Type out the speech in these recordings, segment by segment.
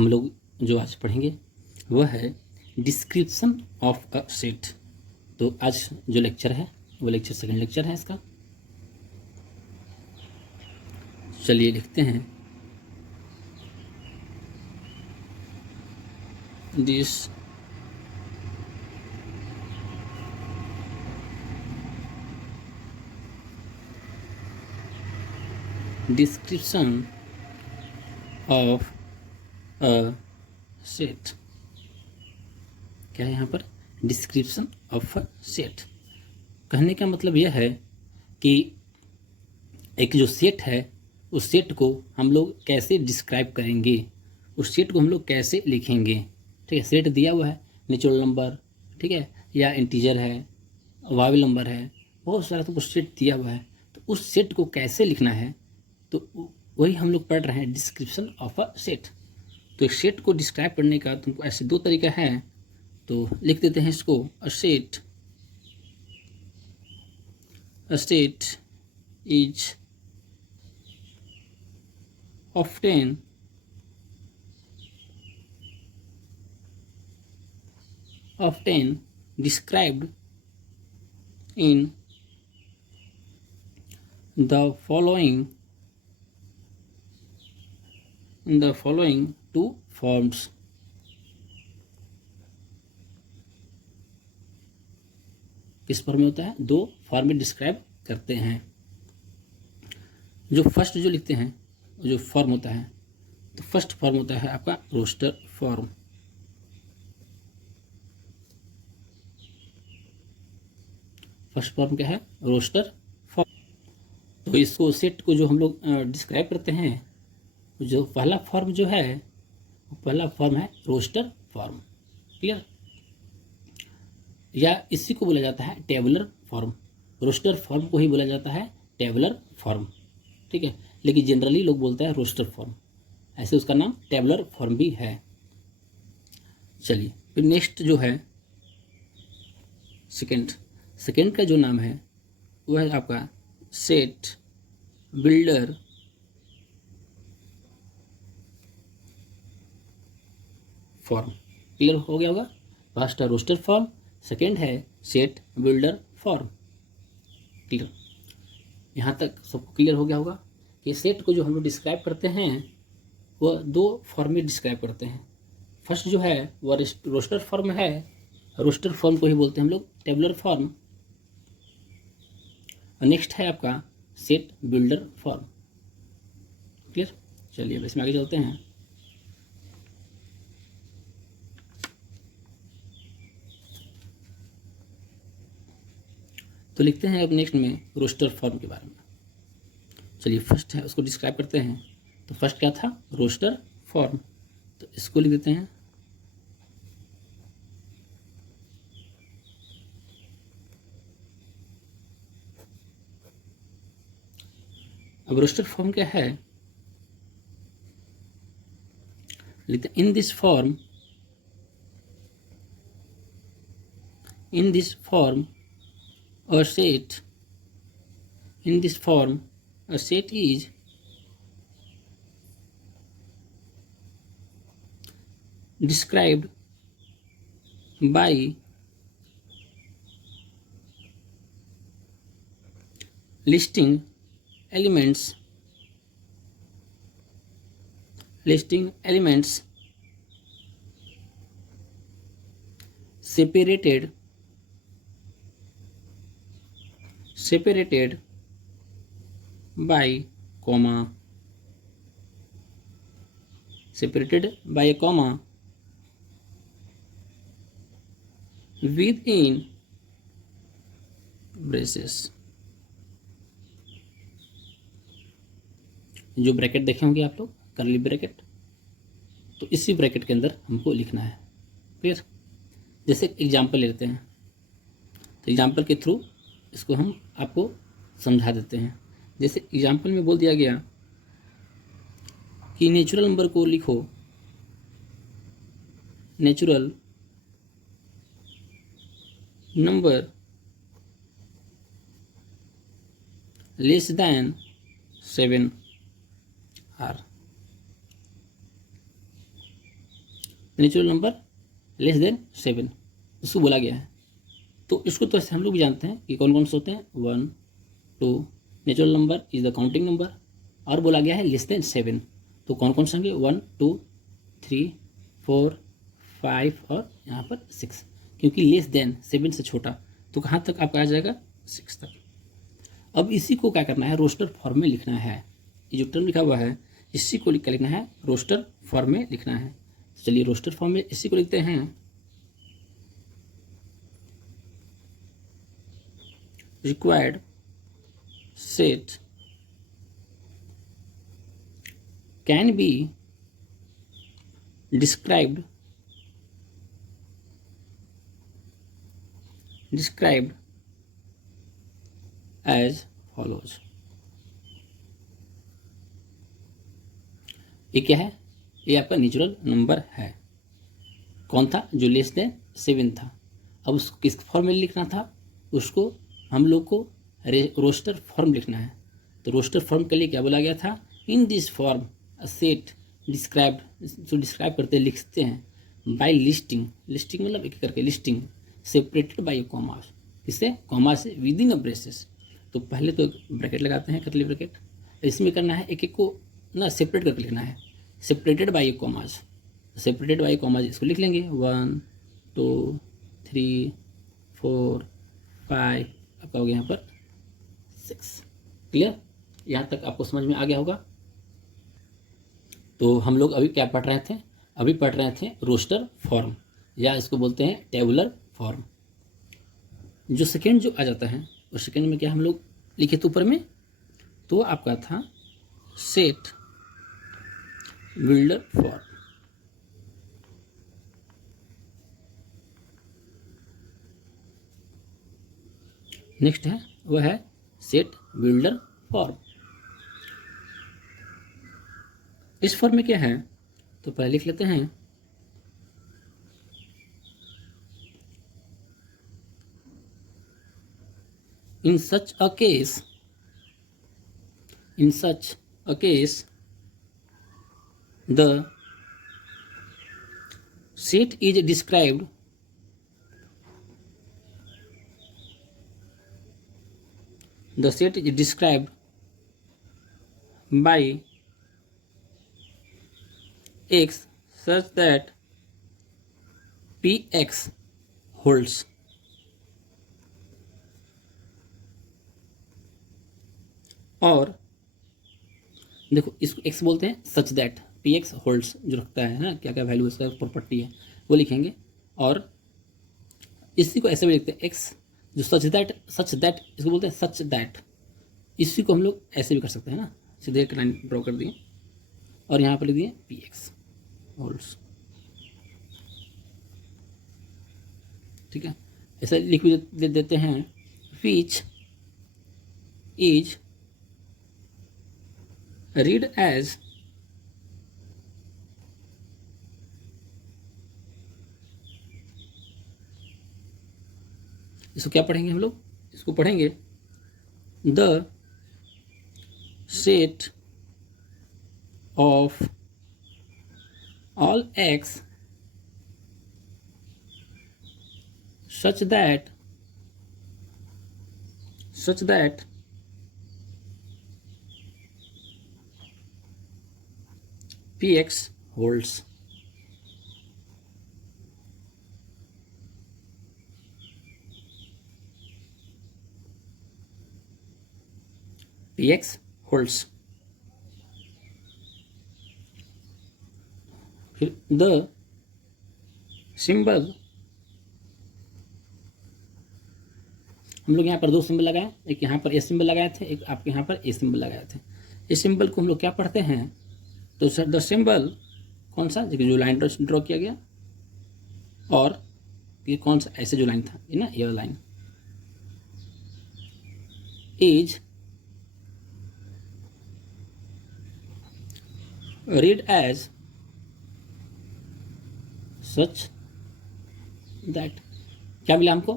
हम लोग जो आज पढ़ेंगे वह है डिस्क्रिप्शन ऑफ अ सेट। तो आज जो लेक्चर है वो लेक्चर सेकंड लेक्चर है इसका। चलिए लिखते हैं this description of a set. क्या है यहाँ पर? Description of a set. कहने का मतलब यह है कि एक जो सेट है उस सेट को हम लोग कैसे डिस्क्राइब करेंगे, उस सेट को हम लोग कैसे लिखेंगे। ठीक है, सेट दिया हुआ है, नेचुरल नंबर, ठीक है, या इंटीजर है, वावेल नंबर है, बहुत सारा तो सेट दिया हुआ है। तो उस सेट को कैसे लिखना है, तो वही हम लोग पढ़ रहे हैं, डिस्क्रिप्शन ऑफ अ सेट। तो एक सेट को डिस्क्राइब करने का तुमको ऐसे दो तरीका है, तो लिख देते हैं इसको। A set is often described in the following two forms। किस फॉर्म में होता है? दो फॉर्म में डिस्क्राइब करते हैं। जो फर्स्ट जो लिखते हैं जो फॉर्म होता है, तो फर्स्ट फॉर्म होता है आपका रोस्टर फॉर्म। फर्स्ट फॉर्म क्या है? Roster form. तो इसको सेट को जो हम लोग डिस्क्राइब करते हैं, जो पहला फॉर्म जो है वो पहला फॉर्म है रोस्टर फॉर्म। क्लियर? या इसी को बोला जाता है टेबुलर फॉर्म। रोस्टर फॉर्म को ही बोला जाता है टेबुलर फॉर्म। ठीक है, लेकिन जनरली लोग बोलते हैं रोस्टर फॉर्म, ऐसे उसका नाम टेबुलर फॉर्म भी है। चलिए फिर नेक्स्ट जो है सेकेंड का जो नाम है वह है आपका सेट बिल्डर फॉर्म। क्लियर हो गया होगा? फर्स्ट है रोस्टर फॉर्म, सेकेंड है सेट बिल्डर फॉर्म। क्लियर? यहाँ तक सबको क्लियर हो गया होगा कि सेट को जो हम लोग डिस्क्राइब करते हैं वह दो फॉर्म में डिस्क्राइब करते हैं। फर्स्ट जो है वह रोस्टर फॉर्म है, रोस्टर फॉर्म को ही बोलते हैं हम लोग टेबुलर फॉर्म। और नेक्स्ट है आपका सेट बिल्डर फॉर्म। क्लियर? चलिए अब इसमें आगे चलते हैं। तो लिखते हैं अब नेक्स्ट में रोस्टर फॉर्म के बारे में। चलिए फर्स्ट है उसको डिस्क्राइब करते हैं। तो फर्स्ट क्या था? Roster form. तो इसको लिख देते हैं अब रोस्टर फॉर्म क्या है? लिखते हैं in this form a set in this form a set is described by listing elements separated by comma within braces। जो ब्रैकेट देखे होंगे आप लोग, करली ब्रैकेट, तो इसी ब्रैकेट के अंदर हमको लिखना है। क्लियर? जैसे एग्जाम्पल लेते हैं, तो एग्जाम्पल के थ्रू इसको हम आपको समझा देते हैं। जैसे एग्जाम्पल में बोल दिया गया कि नेचुरल नंबर को लिखो, natural number less than 7 are. Natural number less than 7 उसको बोला गया है। तो इसको तो ऐसे हम लोग भी जानते हैं कि कौन कौन से होते हैं, 1 2, natural number is the counting number, और बोला गया है लेस देन 7, तो कौन कौन से होंगे, 1 2 3 4 5 और यहाँ पर 6, क्योंकि लेस देन 7 से छोटा, तो कहाँ तक आपका आ जाएगा, 6 तक। अब इसी को क्या करना है, रोस्टर फॉर्म में लिखना है। ये जो टर्म लिखा हुआ है इसी को लिखना है, रोस्टर फॉर्म में लिखना है। चलिए रोस्टर फॉर्म में इसी को लिखते हैं, required set can be described as follows। ये क्या है, ये आपका नेचुरल नंबर है। कौन था, जो लेस देन 7 था। अब उसको किस फॉर्म में लिखना था, उसको हम लोग को रोस्टर फॉर्म लिखना है। तो रोस्टर फॉर्म के लिए क्या बोला गया था, in this form a set described, जो डिस्क्राइब करते लिखते हैं बाय लिस्टिंग, लिस्टिंग मतलब एक करके लिस्टिंग, सेपरेटेड बाय कॉमा, किससे, कॉमा से, विद इन अ ब्रेसेस। तो पहले तो ब्रैकेट लगाते हैं, कर्ली ब्रैकेट, इसमें करना है एक एक को ना सेपरेट करके लिखना है, separated by commas, separated by commas इसको लिख लेंगे 1 2 3 4 5, आपका हो गया यहाँ पर 6। क्लियर, यहाँ तक आपको समझ में आ गया होगा। तो हम लोग अभी क्या पढ़ रहे थे, अभी पढ़ रहे थे रोस्टर फॉर्म, या इसको बोलते हैं टेबुलर फॉर्म। जो सेकेंड जो आ जाता है, उस सेकेंड में क्या हम लोग लिखे थे ऊपर में, तो आपका था सेट बिल्डर फॉर्म। नेक्स्ट है वह है सेट बिल्डर फॉर्म। इस फॉर्म में क्या है, तो पहले लिख लेते हैं, in such a case the set is described by x such that px holds। और देखो इसको x बोलते हैं, सच दैट px होल्ड्स, जो रखता है ना, क्या क्या वैल्यू उसका प्रॉपर्टी है वो लिखेंगे। और इसी को ऐसे भी लिखते हैं, x जो सच दैट इसको बोलते हैं सच दैट। इसी को हम लोग ऐसे भी कर सकते हैं ना, सीधे एक लाइन ड्रॉ कर दिए और यहाँ पर लिख दिए px होल्ड्स। ठीक है, ऐसा लिख भी देते हैं, विच इज read as इसको क्या पढ़ेंगे हम लोग, इसको पढ़ेंगे the set of all x such that px holds। px holds। फिर द सिंबल, हम लोग यहाँ पर दो सिंबल लगाए, एक यहाँ पर ए सिंबल लगाए थे, एक आपके यहाँ पर ए सिंबल लगाए थे। इस सिंबल को हम लोग क्या पढ़ते हैं, तो सर द सिंबल कौन सा, जो लाइन ड्रॉ किया गया, और ये कौन सा ऐसे जो लाइन था, ये ना, ये line is read as such that. क्या मिला हमको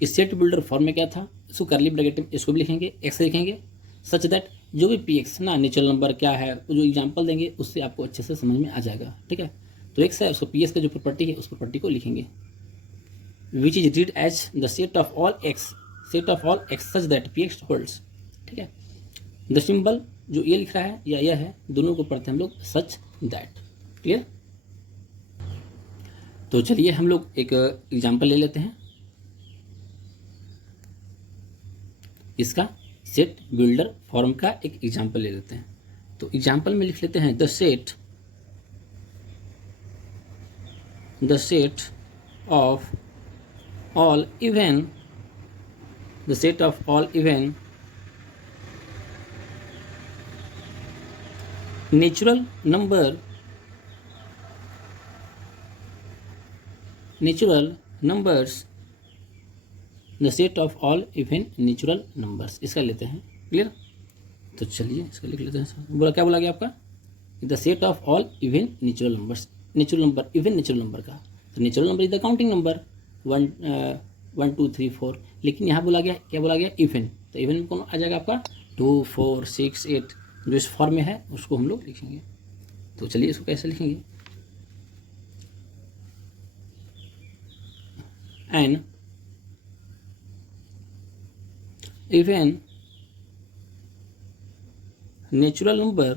कि सेट बिल्डर फॉर्म में क्या था, इसको करली ब्रैकेट में इसको भी लिखेंगे, एक्स लिखेंगे, सच दैट जो भी पी एक्स ना नेचुरल नंबर क्या है, जो एग्जांपल देंगे उससे आपको अच्छे से समझ में आ जाएगा। ठीक है, तो एक्स है उसको PS का जो प्रॉपर्टी है उस प्रॉपर्टी को लिखेंगे, which is read as the set of all x such that PX holds. ठीक है, द सिंबल जो ये लिख रहा है या यह है, दोनों को पढ़ते हैं हम लोग सच दैट। क्लियर। तो चलिए हम लोग एक एग्जाम्पल ले लेते हैं इसका, सेट बिल्डर फॉर्म का एक एग्जाम्पल ले लेते हैं। तो एग्जाम्पल में लिख लेते हैं the set of all even natural numbers the set of all even natural numbers, इसका लेते हैं। क्लियर। तो चलिए इसका लिख लेते हैं। बोला क्या बोला गया आपका, the set of all even natural numbers, natural number even natural number का। तो natural number is the counting number 1 2 3 4, लेकिन यहाँ बोला गया, क्या बोला गया, इवन। तो इवन में कौन आ जाएगा आपका 2 4 6 8, जो इस फॉर्म में है उसको हम लोग लिखेंगे। तो चलिए इसको कैसे लिखेंगे, एन इवन नेचुरल नंबर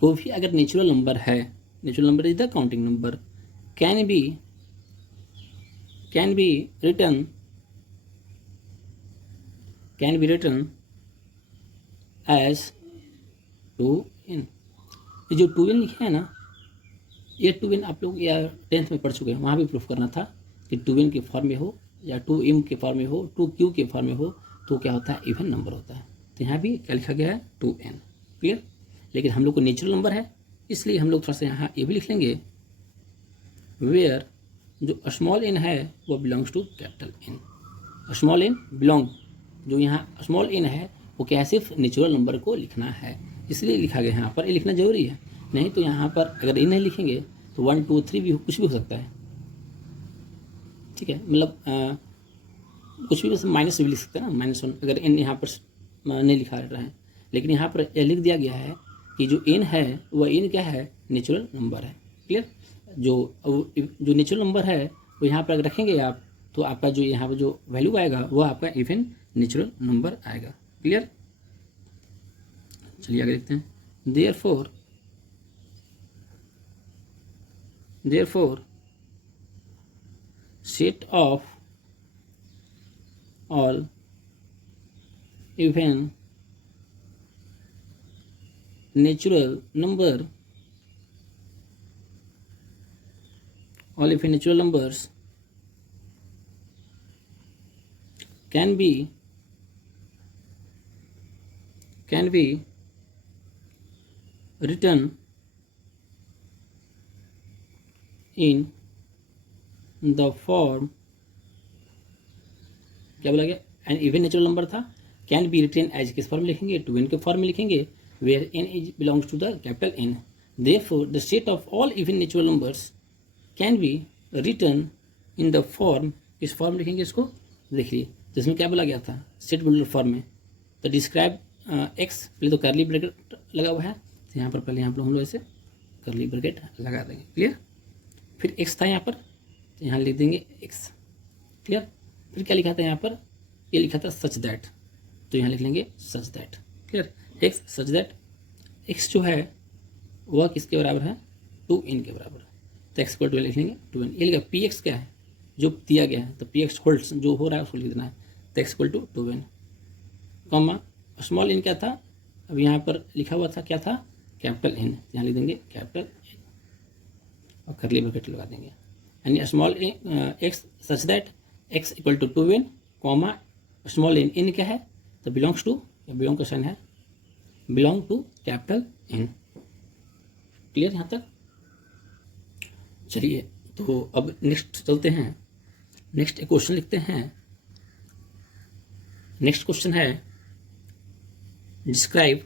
को भी अगर नेचुरल नंबर है, natural number is the counting number, can be written as 2n। ये जो 2n लिखे हैं ना, ये 2n आप लोग या 10th में पढ़ चुके हैं, वहाँ भी प्रूफ करना था कि 2n के फॉर्म में हो या 2m के फॉर्म में हो, 2q के फॉर्म में हो, तो क्या होता है, इवन नंबर होता है। तो यहाँ भी क्या लिखा गया है, 2n। क्लियर। लेकिन हम लोग को नेचुरल नंबर है, इसलिए हम लोग थोड़ा सा यहाँ ये भी लिख लेंगे, वेयर जो स्मॉल n है वो belongs to capital N। Small n belong, जो यहाँ स्मॉल n है वो क्या है, सिर्फ नेचुरल नंबर को लिखना है, इसलिए लिखा गया है यहाँ पर। ये लिखना जरूरी है, नहीं तो यहाँ पर अगर ये नहीं लिखेंगे तो 1 2 3 भी कुछ भी हो सकता है। ठीक है, मतलब कुछ भी, बस माइनस भी लिख सकते हैं ना, -1, अगर n यहाँ पर नहीं लिखा रहा है। लेकिन यहाँ पर यह लिख दिया गया है कि जो n है वह n क्या है, नेचुरल नंबर है। क्लियर। जो नेचुरल नंबर है वो यहाँ पर अगर रखेंगे आप, तो आपका जो यहाँ पर जो वैल्यू आएगा वो आपका इवन नेचुरल नंबर आएगा। क्लियर। चलिए आगे देखते हैं, therefore set of all even natural numbers can be written in the form, क्या बोला गया, एन इवन नेचुरल नंबर था, कैन बी रिटन एज किस फॉर्म में लिखेंगे, 2n के फॉर्म में लिखेंगे, where n is belongs to the capital N। Therefore the set of all even natural numbers can be written in the form, किस form लिखेंगे इसको, देखिए जिसमें क्या बोला गया था, सेट बिल्डर फॉर्म में। तो डिस्क्राइब एक्स, पहले तो करली ब्रैकेट लगा हुआ है, तो यहाँ पर पहले यहाँ पर हम लोग ऐसे करली ब्रैकेट लगा देंगे। क्लियर। फिर एक्स था यहाँ पर, तो यहाँ लिख देंगे एक्स। क्लियर। फिर क्या लिखा था यहाँ पर, ये लिखा था सच दैट, तो यहाँ लिख लेंगे such that. Clear. X such that, x जो है वह किसके बराबर है, 2n के बराबर है, तो एक्स को 2 लिख लेंगे 2n। ये लिखा px क्या है, जो दिया गया है, तो px होल्ड्स जो हो रहा है उसको लिख देना है, तो x equal to 2n, comma small n क्या था, अब यहाँ पर लिखा हुआ था क्या था, कैपिटल N, यहाँ लिख देंगे कैपिटल N और करली ब्रैकेट लगा देंगे, यानी small x such that x equal to 2n, comma small n क्या है, तो बिलोंग्स टू, बिलोंग का साइन है, belong to capital N। Clear यहाँ तक। चलिए तो अब नेक्स्ट चलते हैं, नेक्स्ट एक क्वेश्चन लिखते हैं। नेक्स्ट क्वेश्चन है, describe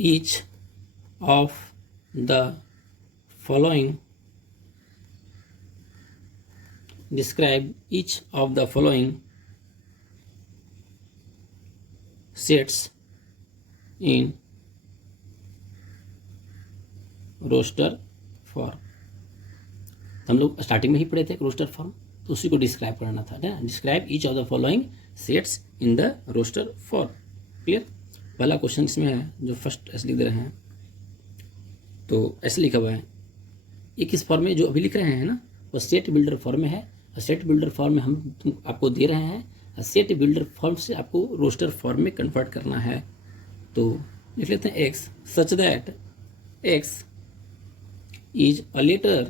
each of the following, describe each of the following sets in roster form. तो हम लोग स्टार्टिंग में ही पढ़े थे रोस्टर फॉर्म, तो उसी को डिस्क्राइब करना था ना। Describe each of the following sets in the roster form. Clear. पहला क्वेश्चन इसमें है जो फर्स्ट ऐसे लिख दे रहे हैं, तो ऐसे लिखा हुआ है ये किस फॉर्म में जो अभी लिख रहे हैं ना, वो सेट बिल्डर फॉर्म में है। सेट बिल्डर फॉर्म में हम आपको दे रहे हैं, सेट बिल्डर फॉर्म से आपको रोस्टर फॉर्म में कन्वर्ट करना है। तो लिख लेते हैं x such that x is a letter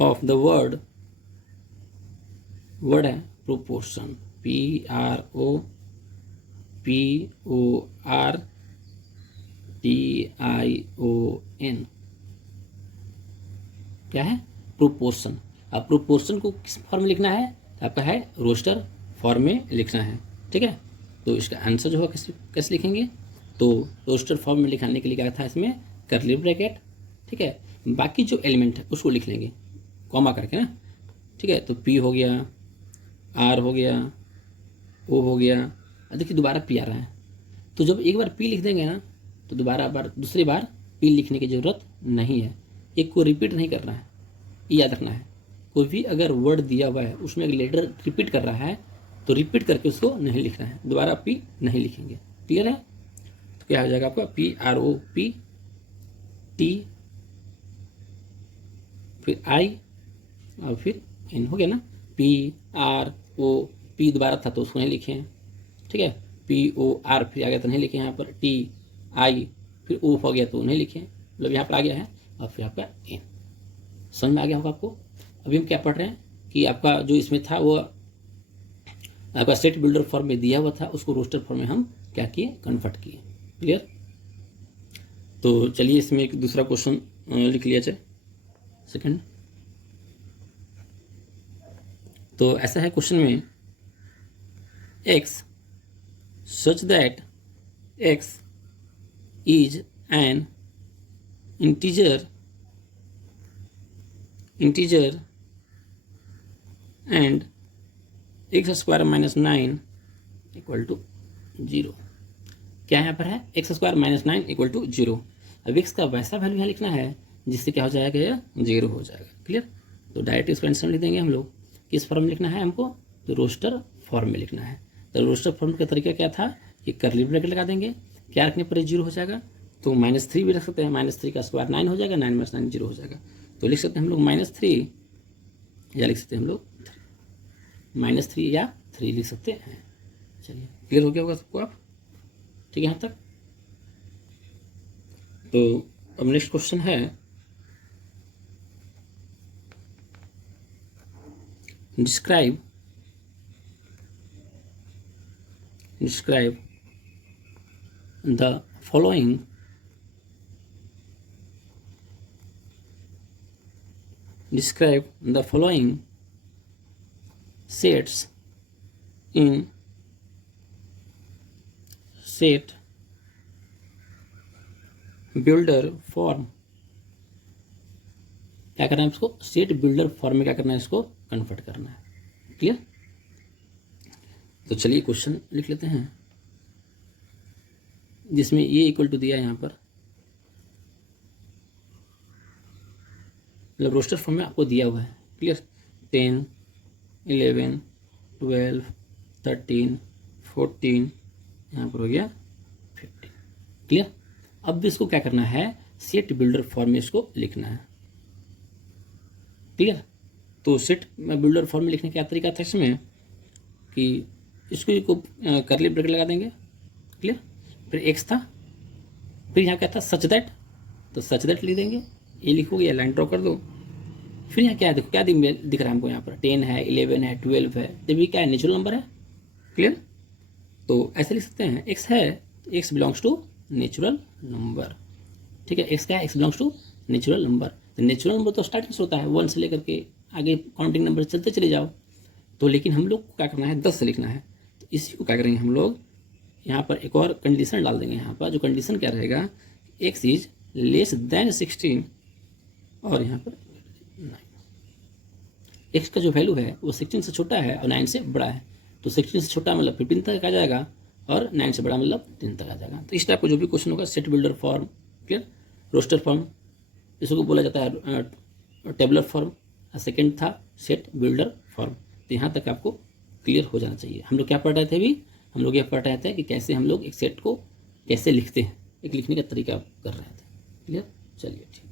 of the word है proportion, PROPORTION। क्या है? प्रोपोर्शन। अब प्रोपोर्शन को किस फॉर्म में लिखना है? आपका है रोस्टर फॉर्म में लिखना है। ठीक है, तो इसका आंसर जो है कैसे लिखेंगे, तो रोस्टर फॉर्म में लिखाने के लिए क्या था इसमें कर्ली ब्रैकेट। ठीक है, बाकी जो एलिमेंट है उसको लिख लेंगे कॉमा करके ना। ठीक है, तो पी हो गया, आर हो गया, ओ हो गया। अब देखिए दोबारा पी आ रहा है, तो जब एक बार पी लिख देंगे ना तो दूसरी बार पी लिखने की ज़रूरत नहीं है। एक को रिपीट नहीं करना है, ये याद रखना है। कोई भी अगर वर्ड दिया हुआ है उसमें एक लेटर रिपीट कर रहा है तो रिपीट करके उसको नहीं लिखना है, दोबारा पी नहीं लिखेंगे। क्लियर है? तो क्या हो जाएगा आपका PROP T फिर I और फिर N हो गया ना। PROP दोबारा था तो उसको नहीं लिखे। ठीक है, POR फिर आ गया तो नहीं लिखे यहाँ पर। TI फिर O हो गया तो नहीं लिखे, मतलब यहाँ पर आ गया है। और फिर आपका N। समझ में आ गया होगा आपको। अभी हम क्या पढ़ रहे हैं कि आपका जो इसमें था वो आपका सेट बिल्डर फॉर्म में दिया हुआ था, उसको रोस्टर फॉर्म में हम क्या किए, कन्वर्ट किए। क्लियर। तो चलिए इसमें एक दूसरा क्वेश्चन लिख लिया जाए सेकंड। तो ऐसा है क्वेश्चन में x such that x is an integer and x square minus 9 equal to 0। क्या यहाँ पर है? X square minus 9 equal to 0। अब एक्स का वैसा वैल्यू यहाँ लिखना है जिससे क्या हो जाएगा, यह 0 हो जाएगा। क्लियर। तो डायरेक्ट एक्सपेंशन लिख देंगे हम लोग। किस फॉर्म में लिखना है हमको? तो रोस्टर फॉर्म में लिखना है। तो रोस्टर फॉर्म का तरीका क्या था कि कर्ली ब्रैकेट लगा देंगे, क्या रखने पर 0 हो जाएगा, तो -3 भी रख सकते हैं। -3 का स्क्वायर 9 हो जाएगा, 9 माइनस 9 0 हो जाएगा। तो लिख सकते हैं हम लोग -3 या लिख सकते हैं हम लोग -3 या 3 लिख सकते हैं। चलिए क्लियर हो गया होगा सबको आप? ठीक है यहाँ तक। तो अब नेक्स्ट क्वेश्चन है describe the following sets in set builder form। क्या करना है इसको? सेट बिल्डर फॉर्म में क्या करना है, इसको कन्वर्ट करना है। क्लियर। तो चलिए क्वेश्चन लिख लेते हैं जिसमें ये इक्वल टू दिया है यहाँ पर, मतलब रोस्टर फॉर्म में आपको दिया हुआ है। क्लियर। 10 11 12 13 14 यहाँ पर हो गया 15। क्लियर। अब इसको क्या करना है, सेट बिल्डर फॉर्म में इसको लिखना है। क्लियर। तो सेट बिल्डर फॉर्म में लिखने का तरीका था इसमें कि इसको कर्ली ब्रैकेट लगा देंगे। क्लियर। फिर एक्स था, फिर यहाँ क्या था, सच दैट, तो सच दैट लिख देंगे। ये लिखोगे या लाइन ड्रॉ कर दो। फिर यहाँ क्या है, देखो क्या दिख रहा है हमको, यहाँ पर 10 है, 11 है, 12 है, जब ये क्या है, नेचुरल नंबर है। क्लियर। तो ऐसे लिख सकते हैं एक्स है, x belongs to natural number. ठीक है, एक्स क्या है, x belongs to natural number. तो नेचुरल नंबर तो स्टार्टिंग से होता है 1 से लेकर के आगे काउंटिंग नंबर चलते चले जाओ। तो लेकिन हम लोग को क्या करना है, 10 से लिखना है। तो इसी को क्या करेंगे हम लोग, यहाँ पर एक और कंडीशन डाल देंगे। यहाँ पर जो कंडीशन क्या रहेगा, एक्स इज लेस देन 16 और यहाँ पर 9। एक्स का जो वैल्यू है वो 16 से छोटा है और 9 से बड़ा है, तो 16 से छोटा मतलब 15 तक आ जाएगा और 9 से बड़ा मतलब 10 तक आ जाएगा। तो इस टाइप का जो भी क्वेश्चन होगा set builder form, clear, roster form, इसको बोला जाता है टेबुलर फॉर्म, सेकेंड था सेट बिल्डर फॉर्म। तो यहाँ तक आपको क्लियर हो जाना चाहिए। हम लोग क्या पढ़ रहे थे अभी, हम लोग ये पढ़ रहे थे कि कैसे हम लोग एक सेट को कैसे लिखते हैं, एक लिखने का तरीका कर रहे थे। क्लियर, चलिए ठीक।